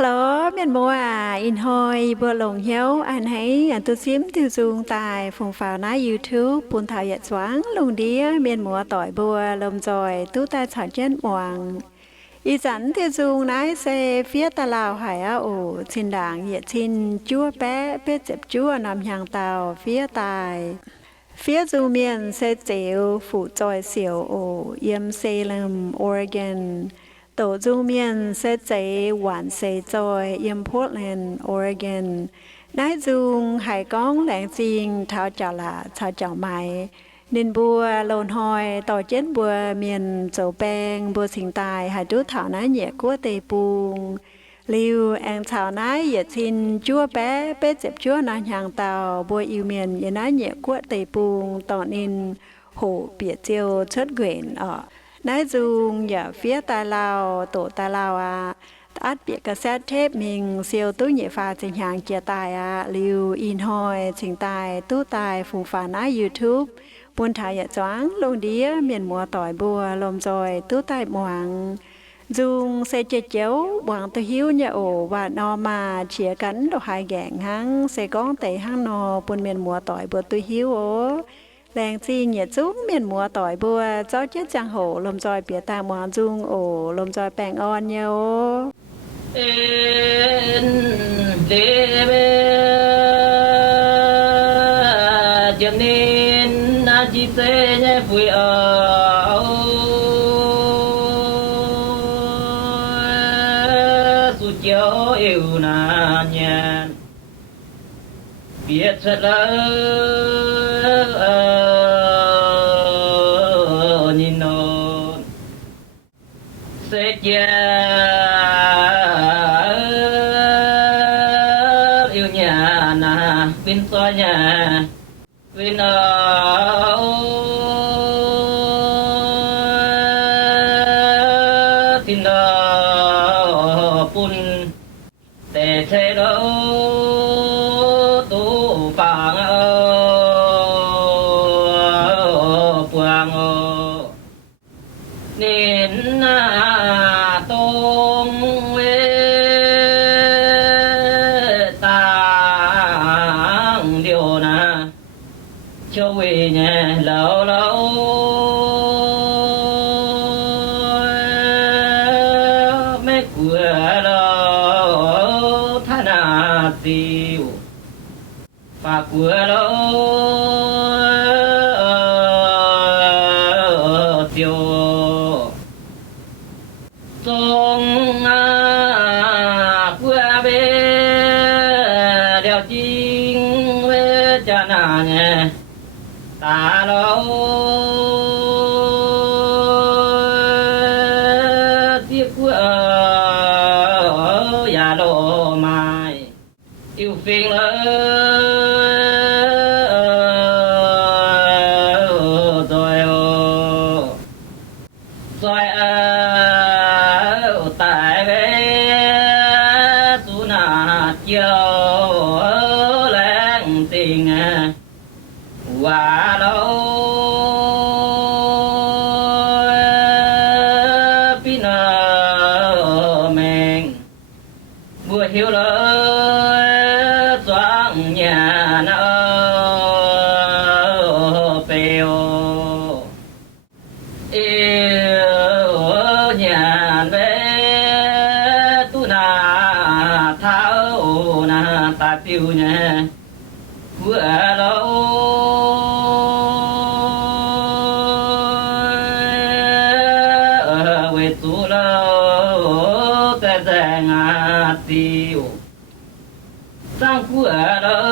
Hello, miền mùa in hoi bùa lồng hiếu anh hãy tôi xím tiêu dùng tại phòng phào ná YouTube buôn thảo yết xoáng lồng đĩa miền mùa tỏi bùa lồng rồi tú ta chọn chết hoàng y dẫn tiêu dùng nái xe phía ta lào hải á ổ xin đảng yết xin chúa bé bé chếp chúa nằm hàng tàu phía tài phía du miền xe chéo phủ tròi xỉu ổ yếm Salem, Oregon tổ du miền sẽ chạy hoàn sẽ trôi in Portland, Oregon. Nái dung hải con lạng xin thảo trả là thảo trả mày. Nên bùa lồn hồi tỏ chết bùa miền dấu bèng bùa sinh tài hải đút thảo nái nhẹ của tề bùn. Liu anh thảo nái yết xin chúa bé bé chếp chúa nái hàng tàu bùa yêu miền yết nái nhẹ của tề bùn tỏ nên hổ bịa chiêu chất quyển ở. Nãy dùng giờ phía Tây Lào, tổ Tây Lào át biệt cassette tape mình siêu túi nhẹ pha trình hàng chia tài liu in hồi trình tài tú tài phù phà nãy YouTube buôn thải ya choáng lông đĩa miền mùa tỏi bùa lồm rồi tú tài muang dùng xe chế chéo bằng tôi hiếu nhà ổ và nó mà chia cắn đồ hai gạn hăng xe con tệ hăng nò buôn miền mùa tỏi bùa tôi hiếu ố làng chi nhiệt xuống miền mùa tỏi bùa cho chết chẳng hổ lồng roi bìa ta mò dung ổ lồng roi bèng on nhau cho nên na chỉ sẽ nhé vui ở su chiếu yêu na nhàn biết thật là nhìn nó sẽ yêu nhà na bên xóa nhà bên tin đó bún để thế đó tu phàng nên tông tang điều na cho về nhà lâu lâu mấy của lâu thà na tiêu và của lâu tiêu sông qua bên đèo chinh với cha nà nhé ta lâu tiếc của nhà lộ mai yêu phiền rồi tại về tu na chiều lãng tình và lâu pin mình vừa hiểu lỡ choáng nhà nó bèo yêu nhà về tu na tháo na ta tiêu nhà vừa lâu về tu lâu ta giang tiêu sang vừa lâu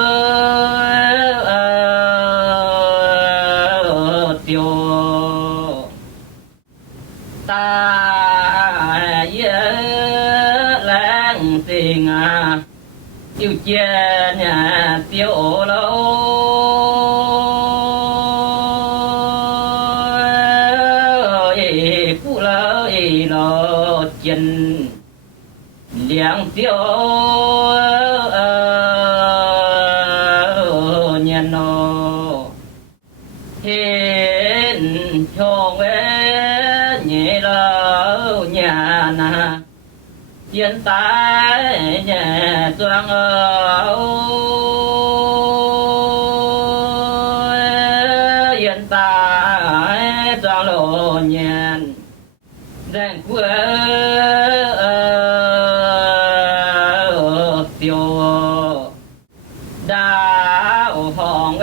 tiêu ta lãng tình yêu chia nhà tiêu lâu phụ lâu lo chân liang tiêu nhà nó hiện cho về nhẹ lâu nhà na hiện tại nhẹ choang hiện tại choang lộ nhện đèn quê tiêu đào hồng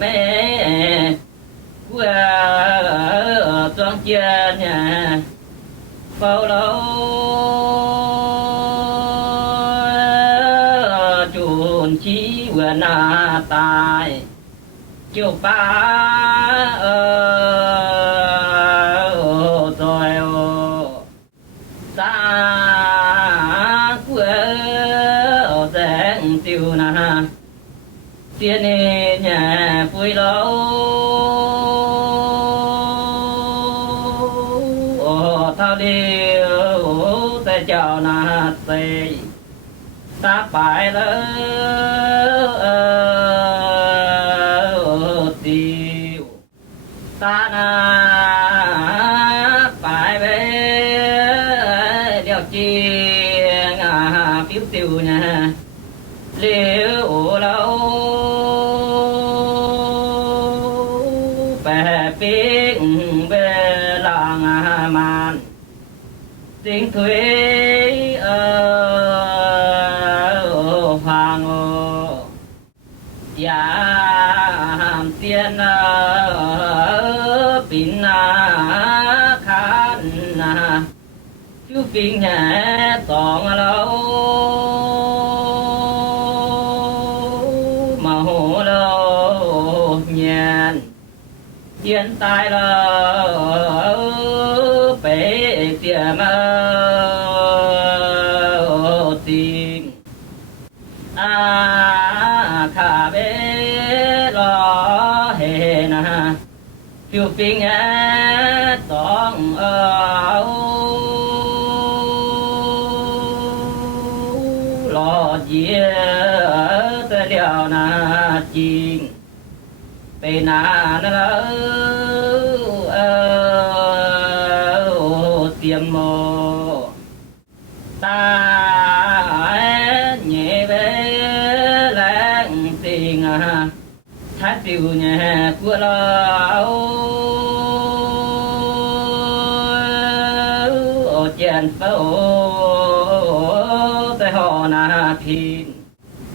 mẹ quê choang chiên nhẹ bao lâu chuồn chí vườn tài chiều ba rồi xa quê dáng tiêu na tiên nhà vui lâu thao điêu ta chào na tây ta phải lỡ tiêu ta na phải về điều chiêng phiếu tiêu nha liễu lâu bè biết về làng màn tiếng thuế hoàng giảm tiền pin khăn chú pin nhà toàn lâu mà hồ lâu nhàn hiện tại là bể tiệm tiền khả bế lo hề na phiêu pin toàn lo dĩa tới liều na chiên bề na nó tiệm mồ ta nhẹ về lãng tiền thắt tiêu nhà của lão chèn phâu tới họ na phin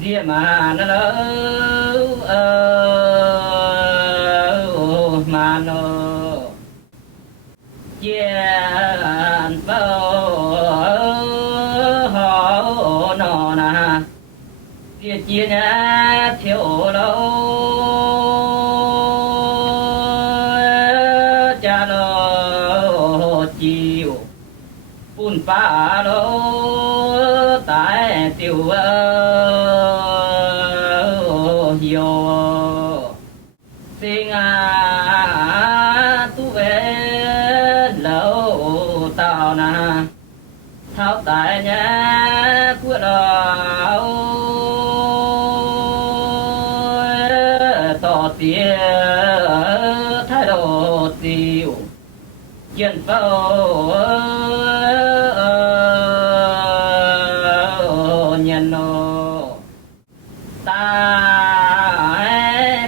dia mà nó mà nó chèn phâu họ nó na dia chia nhà thiếu lâu cha lo chiều phun phá lô tại tiêu hiểu xin tu về lâu tao na tháo tại nhà của lão tỏ tiền thái độ tiêu dân phâu nhân nô ta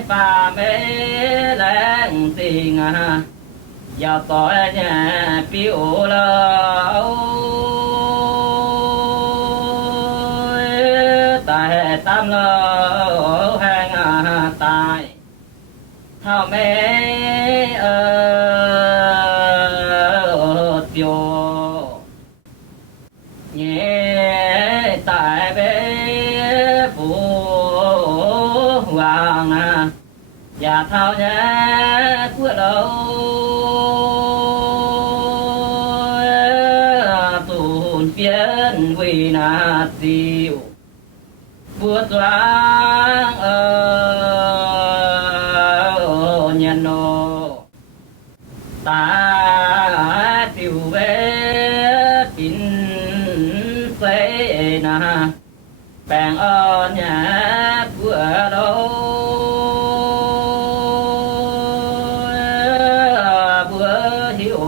ba mê lãng tiền vào tội nhà phiêu lâu tại tam lâu hàng tài thao mê tiêu nhẹ tại bế phụ hoàng và thao nhé của lâu tùn phiên quỳ nà tiêu vua toán nhân nô ta tiêu về pin xe na bèn ở nhà của đâu bữa hiểu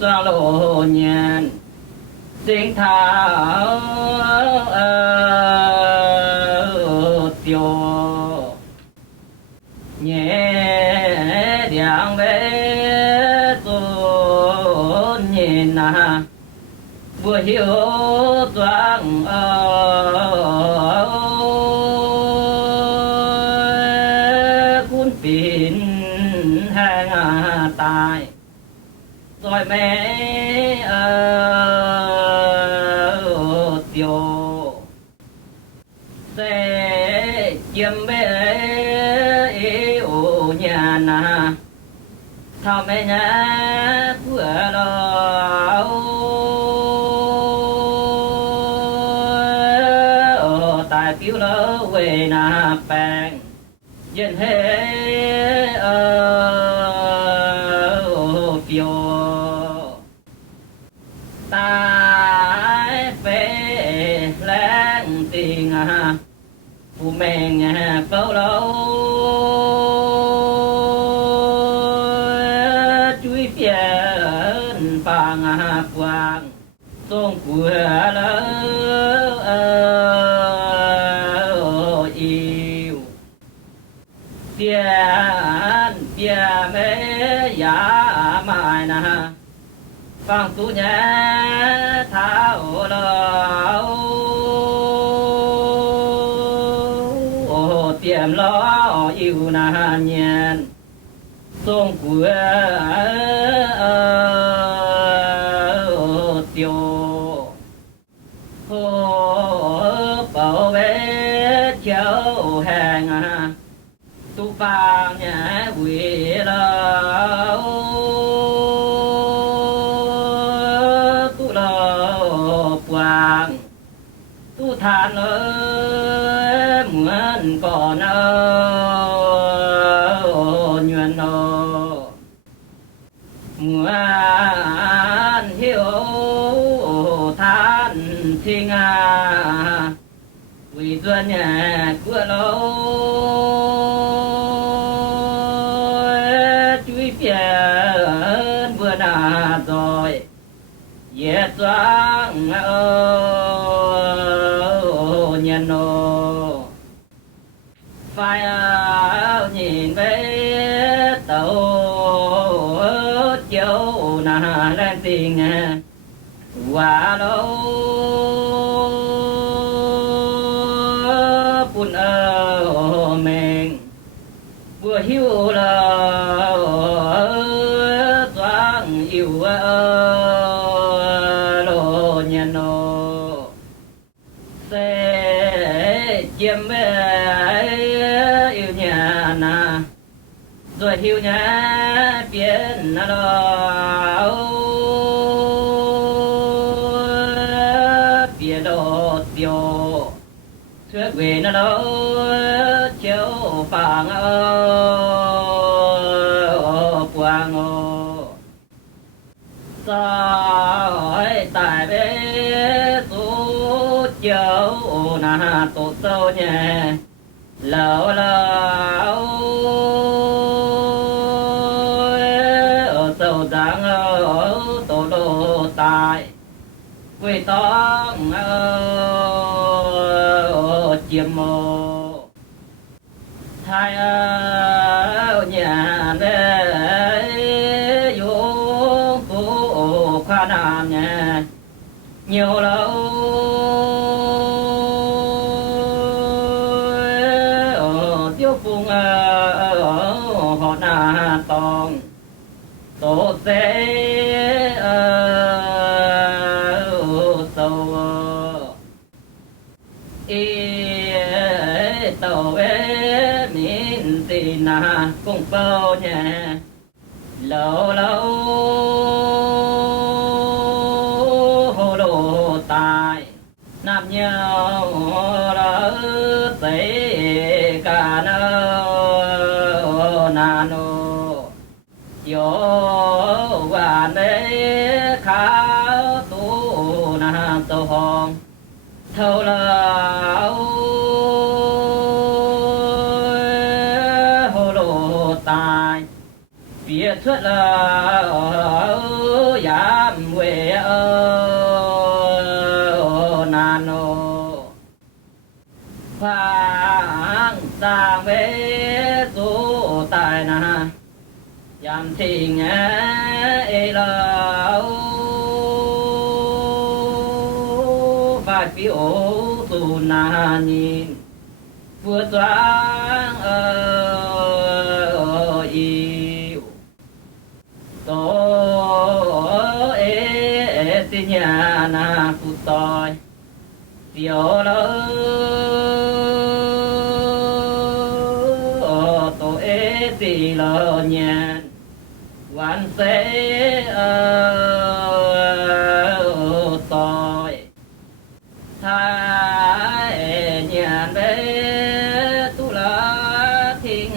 cho lộ nhàn sinh thảo tiêu nhẹ điện về tôn nhìn vừa hiểu toán cuốn pin hàng tài rồi mẹ tiêu sẽ chiếm bé yêu nhà na thao mẹ nhà vừa lo tại phiếu lỡ về na bèn dân hết phiếu tai về lãng tình phụ mình câu lâu chui phiền phàng quang sông của lỡ yêu tiền bia mê giá mai na phang tu nhé thao lâu tiệm lo yêu na nhiên sông của tiêu hô bảo vệ châu hàng tu phang nhé quỷ lâu tu lo quang tu than ơi muốn còn nhuận muốn hiểu than thiên quỷ duyên nhà của lâu chui phiền vừa nà rồi yết doang nhân nô phải nhìn về tàu châu na lên tình qua lâu bún mình vừa hiu là doang yêu lo nhân nô sẽ chiếm về yêu nhà na rồi hiu nhà biến lo biến đồ tiêu thuyết về nó đâu chiếu phàng quang ô soi tại bế số chiếu na tổ sâu nhẹ lâu lâu ở sâu giang ở tổ đồ tài quê tông chiêm mô thái nhà đê vô cụ khoa nam nhà nhiều lâu tiêu phung họ na tòng tổ sẽ sâu tàu về miền tây na cũng bao nhà lâu lâu hồ đồ tài nam nhau lỡ tây cả nô nano yo và nê khao tu na tô hong thâu lâu hồ đồ tài phía xuất là giảm quê phang sang về số tài na giảm thì nghe lâu và phiếu tu na nhìn vượt doang yêu tổ xin nhà na phụ tôi tiểu lỡ tổ thì lỡ nhàn quan sẽ tội thái nhàn bé tu la thiên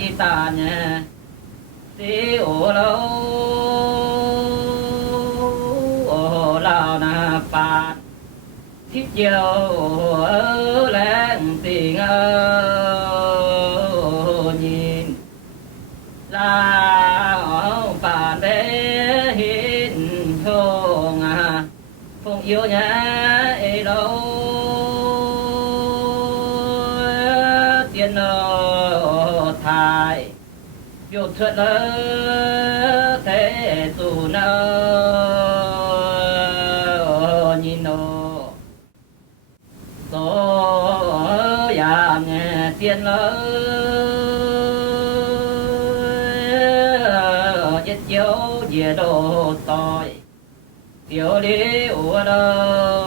y ta nhé tiểu lâu lao na pa thiết dầu lên tiền nhìn lao phản bé hình hồn phong yêu nhá lâu tiền thai biểu thuật thế tu nhìn nó tổ ya nghe tiền nhất dấu về đồ tội tiểu đi ủa đâu